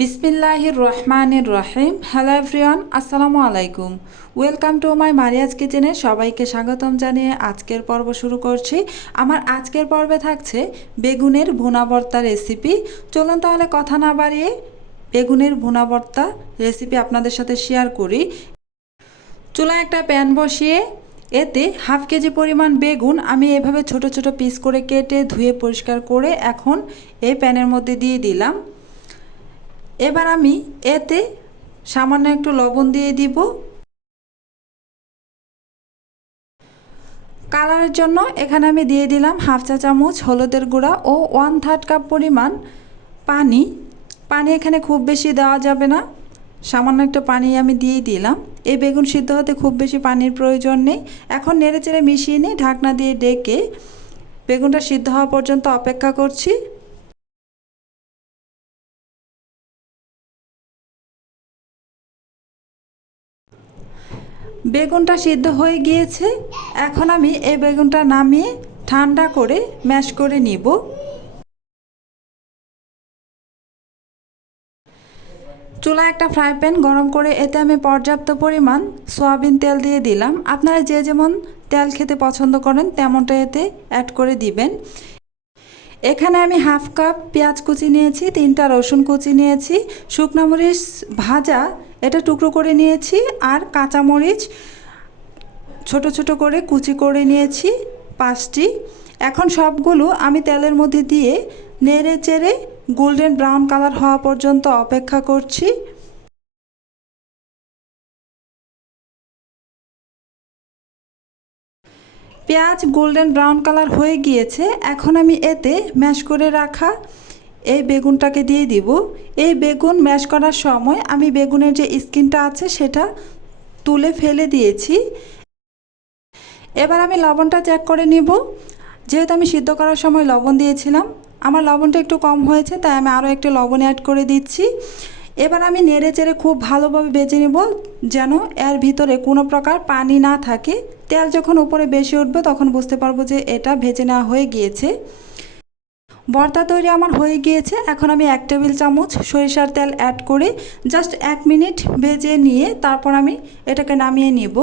বিসমিল্লাহির রহমানির রহিম। Hello everyone আসসালামু আলাইকুম। ওয়েলকাম টু মাই মারিয়াজ কিচেনে সবাইকে স্বাগতম জানিয়ে আজকের পর্ব শুরু করছি। আমার আজকের পর্বে থাকছে বেগুনের ভুনা ভর্তা রেসিপি চলুন তাহলে কথা না বাড়িয়ে বেগুনের ভুনা ভর্তা রেসিপি আপনাদের সাথে শেয়ার করি। চুলা একটা প্যান বসিয়ে এতে হাফ কেজি পরিমাণ বেগুন আমি এভাবে ছোট ছোট পিস করে কেটে ধুয়ে পরিষ্কার করে এখন এই প্যানের মধ্যে দিয়ে দিলাম। এবার আমি এতে সামান্য একটু লবণ দিয়ে দিব। কালারের জন্য এখানে আমি দিয়ে দিলাম হাফ চা চামচ হলুদের গুঁড়া ও ওয়ান থার্ড কাপ পরিমাণ পানি। পানি এখানে খুব বেশি দেওয়া যাবে না। সামান্য একটা পানি আমি দিয়ে দিলাম। এই বেগুন সিদ্ধ হতে খুব বেশি পানির প্রয়োজন নেই। এখন নেড়ে চেড়ে মিশিয়ে নিয়ে ঢাকনা দিয়ে ডেকে বেগুনটা সিদ্ধ হওয়া পর্যন্ত অপেক্ষা করছি। বেগুনটা সিদ্ধ হয়ে গিয়েছে। এখন আমি এই বেগুনটা নামিয়ে ঠান্ডা করে ম্যাশ করে নিব। চুলা একটা ফ্রাই প্যান গরম করে এতে আমি পর্যাপ্ত পরিমাণ সয়াবিন তেল দিয়ে দিলাম। আপনারা যে যেমন তেল খেতে পছন্দ করেন, তেমনটা এতে অ্যাড করে দিবেন। এখানে আমি হাফ কাপ পেঁয়াজ কুচি নিয়েছি, তিনটা রসুন কুচি নিয়েছি, শুকনো মরিচ ভাজা এটা টুকরো করে নিয়েছি আর কাঁচামরিচ ছোট ছোট করে কুচি করে নিয়েছি পাঁচটি। এখন সবগুলো আমি তেলের মধ্যে দিয়ে নেড়ে চেড়ে গোল্ডেন ব্রাউন কালার হওয়া পর্যন্ত অপেক্ষা করছি। পেঁয়াজ গোল্ডেন ব্রাউন কালার হয়ে গিয়েছে। এখন আমি এতে ম্যাশ করে রাখা এই বেগুনটাকে দিয়ে দিব। এই বেগুন ম্যাশ করার সময় আমি বেগুনের যে স্কিনটা আছে সেটা তুলে ফেলে দিয়েছি। এবার আমি লবণটা চেক করে নিব। যেহেতু আমি সিদ্ধ করার সময় লবণ দিয়েছিলাম, আমার লবণটা একটু কম হয়েছে, তাই আমি আরও একটু লবণ অ্যাড করে দিচ্ছি। এবার আমি নেড়ে চেড়ে খুব ভালোভাবে বেজে নেব, যেন এর ভিতরে কোনো প্রকার পানি না থাকে। তেল যখন উপরে বেশি উঠবে, তখন বুঝতে পারব যে এটা ভেজে নেওয়া হয়ে গিয়েছে। ভর্তা তৈরি আমার হয়ে গিয়েছে। এখন আমি এক টেবিল চামচ সরিষার তেল অ্যাড করে জাস্ট এক মিনিট ভেজে নিয়ে তারপর আমি এটাকে নামিয়ে নিব।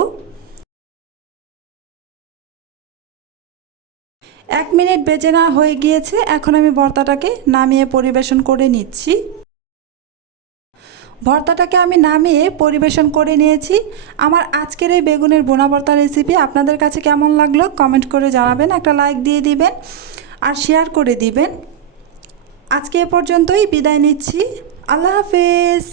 এক মিনিট বেজে না হয়ে গিয়েছে। এখন আমি ভর্তাটাকে নামিয়ে পরিবেশন করে নিচ্ছি। ভর্তাটাকে আমি নামিয়ে পরিবেশন করে নিয়েছি। আমার আজকের এই বেগুনের বোনা ভর্তা রেসিপি আপনাদের কাছে কেমন লাগল? কমেন্ট করে জানাবেন। একটা লাইক দিয়ে দিবেন। আর শেয়ার করে দিবেন। আজকে এ পর্যন্তই বিদায় নিচ্ছি। আল্লাহ হাফেজ।